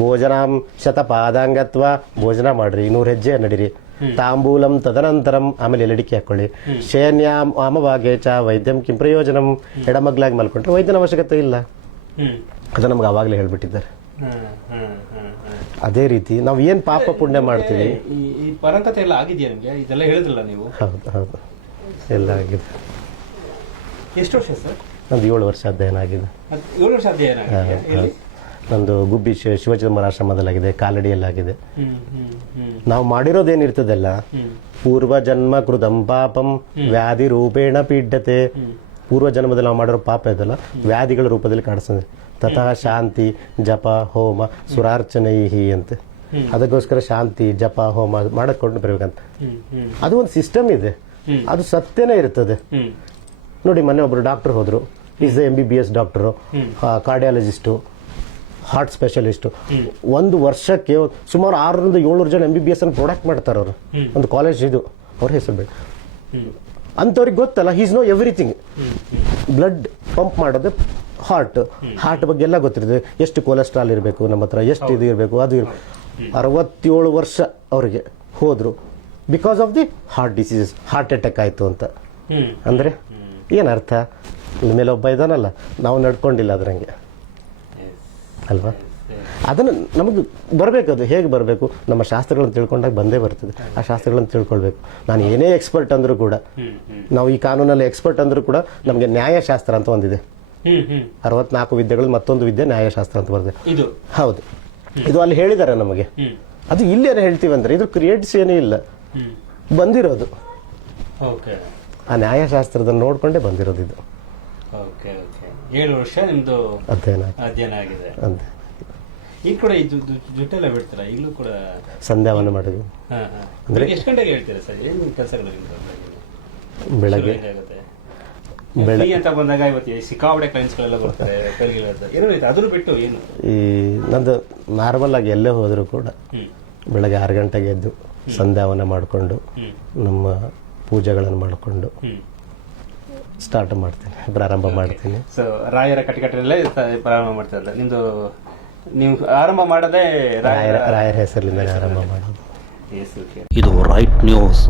ಭೋಜನಾಂ ಶತಪಾದಾಂಗತ್ವ ಭೋಜನ ಮಾಡ್ರಿ 100 ಹೆಜ್ಜೆ ನಡೀರಿ. ತಾಂಬೂಲಂ ತದನಂತರಂ ಆಮೇಲೆ ಎಲಡಿಕೆ ಹಾಕೊಳ್ಳಿ. ಶಯನ್ಯಾಂ ಆಮವಾಗೇಚ ವೈದ್ಯಂ ಕಿಂ ಪ್ರಯೋಜನಂ ಎಡಮಗ್ಲಾಗಿ ಮಲ್ಕೊಂಡ್ರೆ ವೈದ್ಯನ ಅವಶ್ಯಕತೆ ಇಲ್ಲ. ಅದು ನಮ್ಗೆ ಆವಾಗಲೇ ಹೇಳ್ಬಿಟ್ಟಿದ್ದಾರೆ. ಅದೇ ರೀತಿ ನಾವು ಏನ್ ಪಾಪ ಪುಣ್ಯ ಮಾಡ್ತೀವಿ. ಈ ಪರಂಕತೆ ಎಲ್ಲ ಆಗಿದೆಯಾ ನಿಮಗೆ? ಇದೆಲ್ಲ ಹೇಳಿದ್ರಲ್ಲ ನೀವು. ಹೌದು ಹೌದು ಎಲ್ಲ ಆಗಿದೆ. ಎಷ್ಟು ವರ್ಷ ಸರ್? ನಂದು 7 ವರ್ಷ ಅಧ್ಯಯನ ಆಗಿದೆ. 7 ವರ್ಷ ಅಧ್ಯಯನ ಆಗಿದೆ. ನಂದು ಗುಬ್ಬಿ ಶಿವಚಿದಂಬರ ಆಶ್ರಮದಲ್ಲಾಗಿದೆ, ಕಾಲಡಿಯಲ್ಲಾಗಿದೆ. ನಾವು ಮಾಡಿರೋದೇನಿರ್ತದಲ್ಲ, ಪೂರ್ವ ಜನ್ಮ ಕೃತಂ ಪಾಪಂ ವ್ಯಾಧಿ ರೂಪೇಣ ಪೀಡ್ಯತೆ. ಪೂರ್ವ ಜನ್ಮದಲ್ಲಿ ನಾವು ಮಾಡಿರೋ ಪಾಪ ಇದಲ್ಲ ವ್ಯಾಧಿಗಳ ರೂಪದಲ್ಲಿ ಕಾಣಿಸ್ತದೆ. ತಥಾ ಶಾಂತಿ ಜಪ ಹೋಮ ಸುರಾರ್ಚನೈಹಿ ಅಂತ. ಅದಕ್ಕೋಸ್ಕರ ಶಾಂತಿ ಜಪ ಹೋಮ ಮಾಡಕೊಂಡು ಬರಬೇಕಂತ. ಅದು ಒಂದು ಸಿಸ್ಟಮ್ ಇದೆ, ಅದು ಸತ್ಯನೇ ಇರ್ತದೆ. ನೋಡಿ, ಮೊನ್ನೆ ಒಬ್ರು ಡಾಕ್ಟರ್ ಹೋದ್ರು, is MBBS doctor, cardiologist, heart specialist. 1 ವರ್ಷಕ್ಕೆ ಸುಮಾರು 600 700 ಜನ MBBS ಅನ್ನು ಪ್ರೊಡಕ್ಟ್ ಮಾಡ್ತಾರೆ ಅವರು. ಒಂದು ಕಾಲೇಜ್ ಇದು, ಅವ್ರ ಹೆಸರು ಬೇಡ. ಅಂಥವ್ರಿಗೆ ಗೊತ್ತಲ್ಲ, he's know everything. Blood pump ಮಾಡೋದು ಹಾರ್ಟ್ ಬಗ್ಗೆ ಎಲ್ಲ ಗೊತ್ತಿರ್ತದೆ. ಎಷ್ಟು ಕೊಲೆಸ್ಟ್ರಾಲ್ ಇರಬೇಕು ನಮ್ಮ ಹತ್ರ, ಎಷ್ಟು ಇದು ಇರಬೇಕು, ಅದು ಇರಬೇಕು. 67 ವರ್ಷ ಅವರಿಗೆ ಹೋದ್ರು because of the heart diseases. Heart attack ಆಯಿತು ಅಂತ ಅಂದರೆ ಏನರ್ಥ? ಮೇಲೆ ಒಬ್ಬ ಇದಾನಲ್ಲ, ನಾವು ನಡ್ಕೊಂಡಿಲ್ಲ ಅದ್ರಂಗೆ ಅಲ್ವಾ? ಅದನ್ನು ನಮಗೆ ಬರಬೇಕು. ಅದು ಹೇಗೆ ಬರಬೇಕು? ನಮ್ಮ ಶಾಸ್ತ್ರಗಳನ್ನು ತಿಳ್ಕೊಂಡಾಗ ಬಂದೇ ಬರ್ತದೆ. ಆ ಶಾಸ್ತ್ರಗಳನ್ನು ತಿಳ್ಕೊಳ್ಬೇಕು. ನಾನು ಏನೇ ಎಕ್ಸ್ಪರ್ಟ್ ಅಂದರೂ ಕೂಡ, ನಾವು ಈ ಕಾನೂನಲ್ಲಿ ಎಕ್ಸ್ಪರ್ಟ್ ಅಂದರೂ ಕೂಡ ನಮಗೆ ನ್ಯಾಯಶಾಸ್ತ್ರ ಅಂತ ಒಂದಿದೆ. 64 ವಿದ್ಯೆಗಳಲ್ಲಿ ಮತ್ತೊಂದು ವಿದ್ಯೆ ನ್ಯಾಯಶಾಸ್ತ್ರ ಅಂತ ಬರ್ತದೆ. ಹೌದು, ಇದು ಅಲ್ಲಿ ಹೇಳಿದ್ದಾರೆ ನಮಗೆ. ಅದು ಇಲ್ಲೇನು ಹೇಳ್ತೀವಿ ಅಂದ್ರೆ ಇದ್ರ ಕ್ರಿಯೇಟ್ಸ್ ಏನೂ ಇಲ್ಲ, ಬಂದಿರೋದು ಆ ನ್ಯಾಯಶಾಸ್ತ್ರದನ್ನು ನೋಡ್ಕೊಂಡೇ ಬಂದಿರೋದು ಇದು. 7 ವರ್ಷ ನಿಮ್ದು ಅಧ್ಯಯನ ಆಗಿದೆ. ಈಗ ಕೂಡ ಇದು ಜುಟ್ಟೆಲ್ಲ ಬಿಡ್ತೀರಾ? ಈಗಲೂ ಕೂಡ ಸಂಧ್ಯಾವನ ಮಾಡಿದ್ವಿ. ಅಂದ್ರೆ ಎಷ್ಟು ಗಂಟೆಗೆ ಹೇಳ್ತೀರಾ ಸರ್? ಏನು ಕೆಲಸಗಳು ಬೆಳಗ್ಗೆ ಅಂತ ಬಂದಾಗ ಇವತ್ತು ಸಿಕ್ಕಾಪಟ್ಟೆ ಕ್ಲೈಂಟ್ಸ್ಗಳೆಲ್ಲ ಬರ್ತಾರೆ. ಏನೈತೆ ಅದ್ರ ಬಿಟ್ಟು ಏನು? ಈ ನಂದು ನಾರ್ಮಲ್ ಆಗಿ ಎಲ್ಲೇ ಹೋದರೂ ಕೂಡ ಬೆಳಗ್ಗೆ 6 ಗಂಟೆಗೆ ಎದ್ದು ಸಂಧ್ಯಾವನ ಮಾಡಿಕೊಂಡು ನಮ್ಮ ಪೂಜೆಗಳನ್ನು ಮಾಡಿಕೊಂಡು ಸ್ಟಾರ್ಟ್ ಮಾಡ್ತೀನಿ, ಪ್ರಾರಂಭ ಮಾಡ್ತೀನಿ. ಸೊ ರಾಯರ ಕಟಕಟಲ್ಲೇ ಪ್ರಾರಂಭ ಮಾಡ್ತಾ ನಿಮ್ದು? ನೀವು ಆರಂಭ ಮಾಡದೆ ರಾಯರ ಹೆಸರಿನಿಂದ ಆರಂಭ ಮಾಡೋದು. ಇದು ರೈಟ್ ನ್ಯೂಸ್.